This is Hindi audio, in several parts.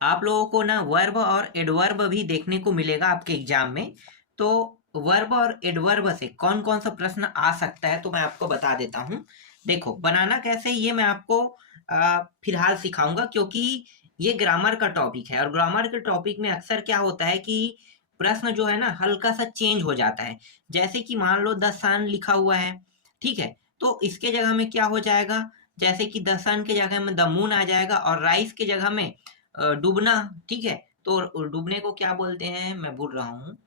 आप लोगों को ना वर्ब और एडवर्ब भी देखने को मिलेगा आपके एग्जाम में। तो वर्ब और एडवर्ब से कौन कौन सा प्रश्न आ सकता है तो मैं आपको बता देता हूँ। देखो बनाना कैसे ये मैं आपको फिलहाल सिखाऊंगा, क्योंकि ये ग्रामर का टॉपिक है और ग्रामर के टॉपिक में अक्सर क्या होता है कि प्रश्न जो है ना हल्का सा चेंज हो जाता है। जैसे कि मान लो द सन लिखा हुआ है, ठीक है, तो इसके जगह में क्या हो जाएगा, जैसे कि द सन के जगह में द मून आ जाएगा और राइस के जगह में डूबना। ठीक है, तो डूबने को क्या बोलते हैं मैं भूल रहा हूँ,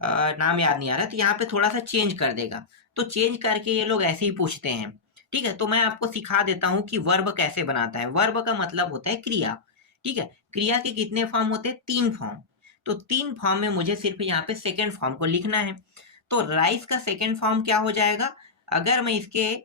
नाम याद नहीं आ रहा, तो यहाँ पे थोड़ा सा चेंज कर देगा। तो चेंज करके ये लोग ऐसे ही पूछते हैं। ठीक है, तो मैं आपको सिखा देता हूँ कि वर्ब कैसे बनाता है। वर्ब का मतलब होता है क्रिया। ठीक है, क्रिया के कितने फॉर्म होते हैं, 3 फॉर्म। तो 3 फॉर्म में मुझे सिर्फ यहाँ पे सेकेंड फॉर्म को लिखना है। तो राइस का सेकेंड फॉर्म क्या हो जाएगा, अगर मैं इसके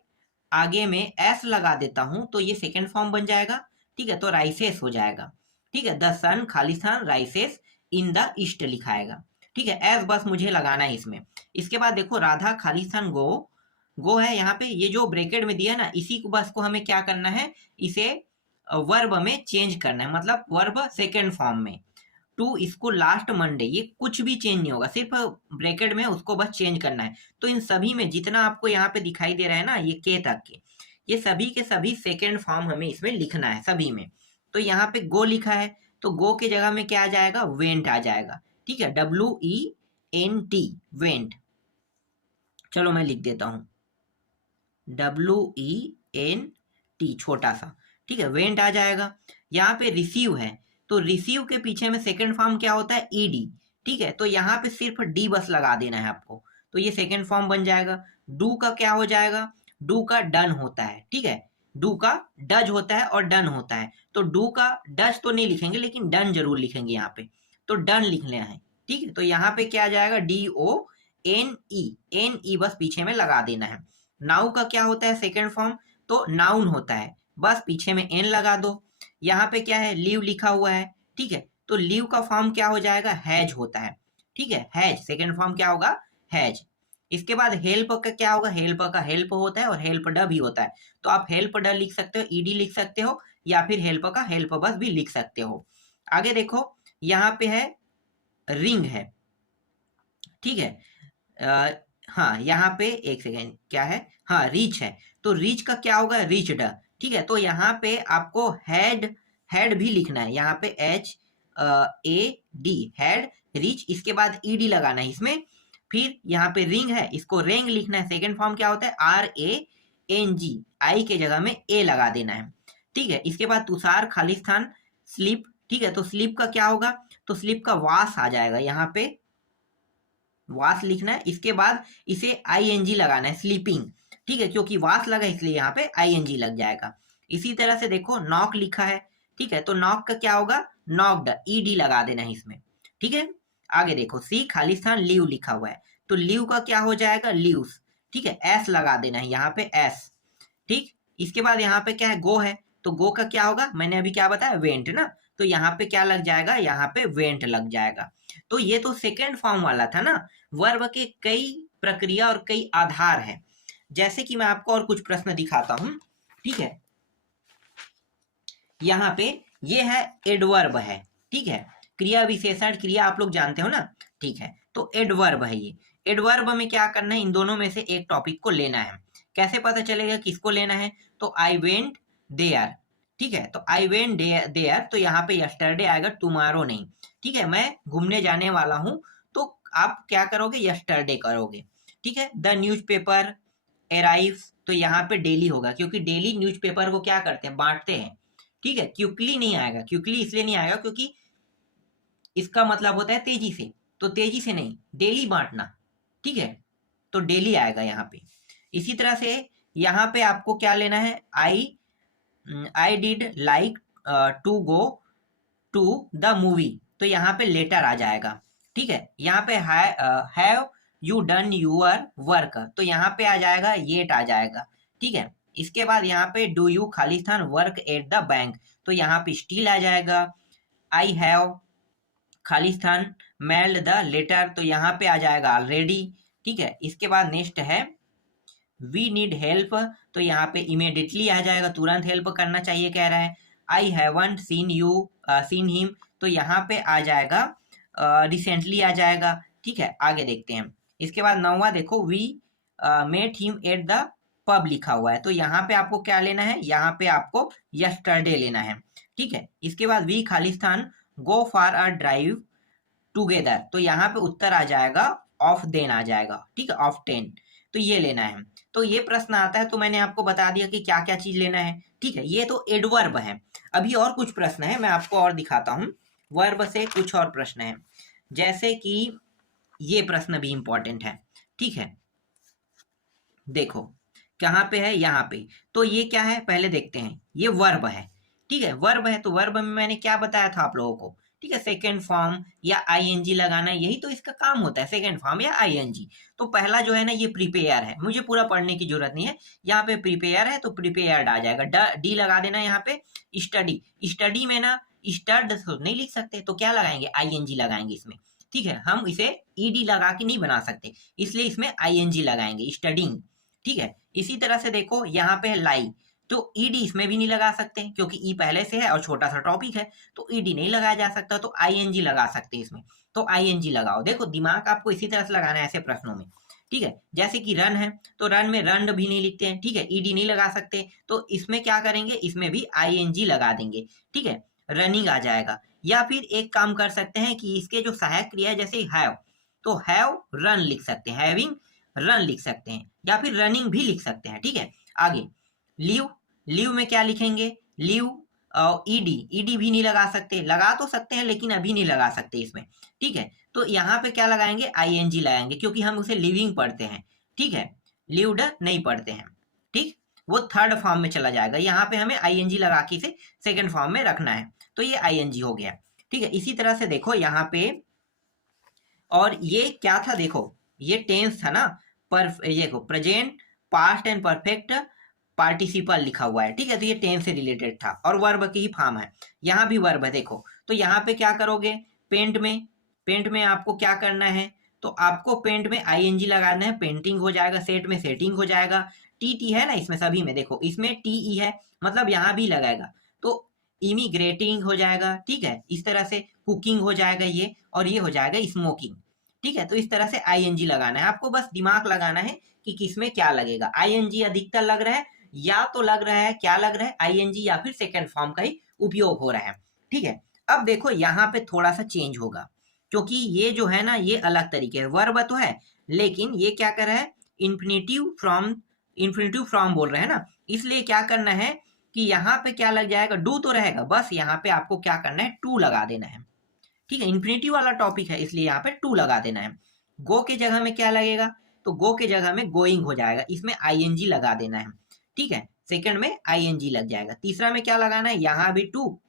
आगे में एस लगा देता हूं तो ये सेकेंड फॉर्म बन जाएगा। ठीक है, तो राइसेस हो जाएगा। ठीक है, the sun Khalistan rises in the east लिखाएगा। ठीक है, एस बस मुझे लगाना है इसमें। इसके बाद देखो राधा खालिस्तान गो, गो है यहाँ पे, ये जो ब्रेकेट में दिया ना इसी को बस को हमें क्या करना है, इसे वर्ब में चेंज करना है, मतलब वर्ब सेकेंड फॉर्म में। टू इसको लास्ट मंडे, ये कुछ भी चेंज नहीं होगा, सिर्फ ब्रैकेट में उसको बस चेंज करना है। तो इन सभी में जितना आपको यहाँ पे दिखाई दे रहा है ना ये के तक के, ये सभी के सभी सेकेंड फॉर्म हमें इसमें लिखना है सभी में। तो यहाँ पे गो लिखा है तो गो की जगह में क्या आ जाएगा, वेंट आ जाएगा। ठीक है, WENT वेंट। चलो मैं लिख देता हूँ WENT छोटा सा। ठीक है, वेंट आ जाएगा। यहाँ पे रिसीव है तो रिसीव के पीछे में सेकंड फॉर्म क्या होता है, ED। ठीक है, तो यहाँ पे सिर्फ डी बस लगा देना है आपको, तो ये सेकंड फॉर्म बन जाएगा। डू का क्या हो जाएगा, डू का डन होता है। ठीक है, डू का डज होता है और डन होता है, तो डू का डज तो नहीं लिखेंगे लेकिन डन जरूर लिखेंगे यहाँ पे, तो डन लिख लेना है। ठीक है, तो यहाँ पे क्या आ जाएगा, DONE बस पीछे में लगा देना है। नाउ का क्या होता है सेकंड फॉर्म, तो नाउन होता है, बस पीछे में एन लगा दो। यहाँ पे क्या है, लीव लिखा हुआ है। ठीक है, तो लीव का फॉर्म क्या हो जाएगा, हैज होता है। ठीक है, हैज सेकंड फॉर्म क्या होगा, हैज। इसके बाद हेल्प का क्या होगा, हेल्प का हेल्प होता है और हेल्प ड भी होता है, तो आप हेल्प ड लिख सकते हो, ED लिख सकते हो, या फिर हेल्प का हेल्प बस भी लिख सकते हो। आगे देखो यहाँ पे है रिंग है। ठीक है, हाँ यहाँ पे एक सेकेंड क्या है, हाँ रीच है, तो रीच का क्या होगा, रीचड। ठीक है, तो यहाँ पे आपको हेड, हेड भी लिखना है, यहाँ पे HAD हेड रीच, इसके बाद ED लगाना है इसमें। फिर यहाँ पे रिंग है, इसको रेंग लिखना है, सेकेंड फॉर्म क्या होता है, RANG, आई के जगह में ए लगा देना है। ठीक है, इसके बाद तुषार खालिस्तान स्लीप। ठीक है, तो स्लीप का क्या होगा, तो स्लीप का वास आ जाएगा, यहाँ पे वास लिखना है। इसके बाद इसे ING लगाना है, स्लीपिंग। ठीक है, क्योंकि वास लगा इसलिए यहाँ पे ING लग जाएगा। इसी तरह से देखो नॉक लिखा है। ठीक है, तो नॉक का क्या होगा, नॉक्ड, ED लगा देना है इसमें। ठीक है, आगे देखो सी खालिस्तान लीव लिखा हुआ है, तो लीव का क्या हो जाएगा, लीव्स। ठीक है, एस लगा देना है यहाँ पे, एस। ठीक, इसके बाद यहाँ पे क्या है, गो है, तो गो का क्या होगा, मैंने अभी क्या बताया, वेंट ना, तो यहाँ पे क्या लग जाएगा, यहाँ पे वेंट लग जाएगा। तो ये तो सेकेंड फॉर्म वाला था ना। वर्ब के कई प्रक्रिया और कई आधार हैं, जैसे कि मैं आपको और कुछ प्रश्न दिखाता हूं। ठीक है, यहाँ पे ये है एडवर्ब है। ठीक है, क्रिया विशेषण क्रिया आप लोग जानते हो ना। ठीक है, तो एडवर्ब है ये। एडवर्ब में क्या करना है, इन दोनों में से एक टॉपिक को लेना है। कैसे पता चलेगा किसको लेना है, तो आई वेंट देयर। ठीक है, तो आई वेंट देयर, तो यहाँ पे यस्टरडे आएगा, टुमारो नहीं। ठीक है, मैं घूमने जाने वाला हूँ, तो आप क्या करोगे, यस्टरडे करोगे। ठीक है, द न्यूज़पेपर अराइव, तो यहाँ पे डेली होगा, क्योंकि डेली न्यूज़पेपर को क्या करते हैं, बांटते हैं। ठीक है, क्विकली नहीं आएगा, क्विकली इसलिए नहीं आएगा क्योंकि इसका मतलब होता है तेजी से, तो तेजी से नहीं, डेली बांटना। ठीक है, तो डेली आएगा यहाँ पे। इसी तरह से यहाँ पे आपको क्या लेना है, I did like to go to the movie, तो यहाँ पे लेटर आ जाएगा। ठीक है, यहाँ पे have you done your work, तो यहाँ पे आ जाएगा येट आ जाएगा। ठीक है, इसके बाद यहाँ पे डू यू खालिस्तान वर्क एट द बैंक, तो यहाँ पे स्टिल आ जाएगा। आई हैव खालिस्तान मेल्ड द लेटर, तो यहाँ पे आ जाएगा ऑलरेडी। ठीक है, इसके बाद नेक्स्ट है वी नीड हेल्प, तो यहाँ पे इमीडिएटली आ जाएगा, तुरंत हेल्प करना चाहिए कह रहा है। आई हैवंट सीन हिम, तो यहाँ पे आ जाएगा रिसेंटली आ जाएगा। ठीक है, आगे देखते हैं। इसके बाद 9वां देखो, we met him at the pub लिखा हुआ है, तो यहाँ पे आपको क्या लेना है, यहाँ पे आपको यस्टरडे लेना है। ठीक है, इसके बाद वी खालिस्तान go for a drive together, तो यहाँ पे उत्तर आ जाएगा ऑफ देन आ जाएगा। ठीक है, ऑफ 10, तो ये लेना है। तो ये प्रश्न आता है तो मैंने आपको बता दिया कि क्या क्या चीज लेना है। ठीक है, ये तो एडवर्ब है। अभी और कुछ प्रश्न है, मैं आपको और दिखाता हूँ। वर्ब से कुछ और प्रश्न है, जैसे कि ये प्रश्न भी इंपॉर्टेंट है। ठीक है, देखो कहाँ पे है, यहाँ पे। तो ये क्या है पहले देखते हैं, ये वर्ब है। ठीक है, वर्ब है, तो वर्ब में मैंने क्या बताया था आप लोगों को। ठीक है, सेकेंड फॉर्म या आईएनजी लगाना, यही तो इसका काम होता है, सेकेंड फॉर्म या आईएनजी। तो पहला जो है ना, ये प्रिपेयर है, मुझे पूरा पढ़ने की जरूरत नहीं है। यहाँ पे प्रिपेयर है तो प्रिपेयर्ड आ जाएगा, डी लगा देना यहाँ पे। स्टडी, स्टडी में ना स्टड नहीं लिख सकते, तो क्या लगाएंगे, आईएनजी लगाएंगे इसमें। ठीक है, हम इसे ईडी लगा के नहीं बना सकते, इसलिए इसमें आईएनजी लगाएंगे, स्टडिंग। ठीक है, इसी तरह से देखो यहाँ पे है लाई, तो ईडी इसमें भी नहीं लगा सकते क्योंकि ई पहले से है और छोटा सा टॉपिक है, तो ईडी नहीं लगाया जा सकता, तो आईएनजी लगा सकते हैं इसमें। तो आईएनजी लगाओ। देखो दिमाग आपको इसी तरह से लगाना है ऐसे प्रश्नों में। ठीक है, जैसे कि रन है तो रन में रन भी नहीं लिखते हैं। ठीक है, ईडी नहीं लगा सकते, तो इसमें क्या करेंगे, इसमें भी आईएनजी लगा देंगे। ठीक है, रनिंग आ जाएगा। या फिर एक काम कर सकते हैं कि इसके जो सहायक क्रिया है, जैसे हैव, तो हैव रन लिख सकते हैं, हैविंग रन लिख सकते हैं, या फिर रनिंग भी लिख सकते हैं। ठीक है, आगे लीव, लीव में क्या लिखेंगे, लीव ईडी, ईडी भी नहीं लगा सकते, लगा तो सकते हैं लेकिन अभी नहीं लगा सकते इसमें। ठीक है, तो यहाँ पे क्या लगाएंगे, आईएनजी लगाएंगे, क्योंकि हम उसे लिविंग पढ़ते हैं। ठीक है, लिव्ड नहीं पढ़ते हैं। ठीक, वो थर्ड फॉर्म में चला जाएगा, यहाँ पे हमें आईएनजी लगा के इसे सेकंड फॉर्म में रखना है, तो ये आईएनजी हो गया। ठीक है, इसी तरह से देखो यहाँ पे, और ये क्या था, देखो ये टेंस था ना, पर ये को present past and perfect participle लिखा हुआ है। ठीक है, तो ये टेंस से रिलेटेड था और वर्ब की ही फॉर्म है। यहाँ भी वर्ब है, देखो तो यहाँ पे क्या करोगे, पेंट में आपको क्या करना है, तो आपको पेंट में आईएनजी लगाना है, पेंटिंग हो जाएगा, सेट में सेटिंग हो जाएगा। टी है ना इसमें, सभी में देखो इसमें टी है, मतलब यहाँ भी लगाएगा, तो इमिग्रेटिंग हो जाएगा। ठीक है, इस तरह से कुकिंग हो जाएगा ये, और ये हो जाएगा स्मोकिंग। ठीक है, तो इस तरह से आईएनजी लगाना है, आपको बस दिमाग लगाना है कि किसमें क्या लगेगा। आईएनजी अधिकतर लग रहा है, या तो लग रहा है, क्या लग रहा है, आईएनजी या फिर सेकंड फॉर्म का ही उपयोग हो रहा है। ठीक है, अब देखो यहाँ पे थोड़ा सा चेंज होगा, क्योंकि ये जो है ना, ये अलग तरीके है, वर्ब तो है लेकिन ये क्या कर रहा है, इन्फिनिटिव फ्रॉम बोल रहे हैं ना, इसलिए क्या करना है कि यहाँ पे क्या लग जाएगा, डू तो रहेगा, बस यहाँ पे आपको क्या करना है, टू लगा देना है। ठीक है, इन्फिनिटिव वाला टॉपिक है इसलिए यहाँ पे टू लगा देना है। गो के जगह में क्या लगेगा, तो गो के जगह में गोइंग हो जाएगा, इसमें आईएनजी लगा देना है। ठीक है, सेकंड में आईएनजी लग जाएगा। तीसरा में क्या लगाना है, यहाँ भी टू,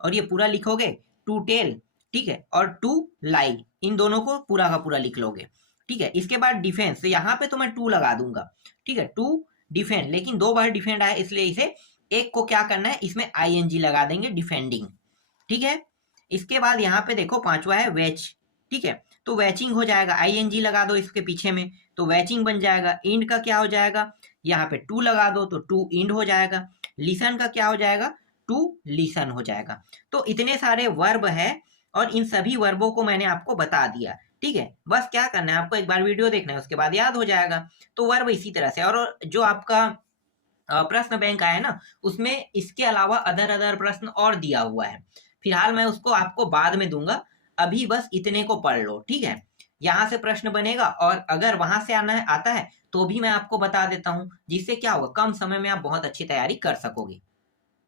और ये पूरा लिखोगे टू टेल। ठीक है, और टू लाई, इन दोनों को पूरा का पूरा लिख लोगे। ठीक है, इसके बाद डिफेंस, तो यहाँ पे तो मैं टू लगा दूंगा। ठीक है, टू डिफेंड, लेकिन 2 बार डिफेंड आया इसलिए इसे एक को क्या करना है, इसमें आईएनजी लगा देंगे, डिफेंडिंग। ठीक है, इसके बाद यहाँ पे देखो 5वां है वेच। ठीक है, तो वेचिंग हो जाएगा, आईएनजी लगा दो इसके पीछे में, तो वेचिंग बन जाएगा। इंड का क्या हो जाएगा, यहाँ पे टू लगा दो तो टू इंड हो जाएगा। लिसन का क्या हो जाएगा, टू लिसन हो जाएगा। तो इतने सारे वर्ब है और इन सभी वर्बों को मैंने आपको बता दिया। ठीक है, बस क्या करना है, आपको एक बार वीडियो देखना है, उसके बाद याद हो जाएगा। तो वर्ब इसी तरह से, और जो आपका प्रश्न बैंक आया है ना, उसमें इसके अलावा अदर प्रश्न और दिया हुआ है, फिलहाल मैं उसको आपको बाद में दूंगा, अभी बस इतने को पढ़ लो। ठीक है, यहाँ से प्रश्न बनेगा और अगर वहां से आता है तो भी मैं आपको बता देता हूँ, जिससे क्या होगा, कम समय में आप बहुत अच्छी तैयारी कर सकोगे।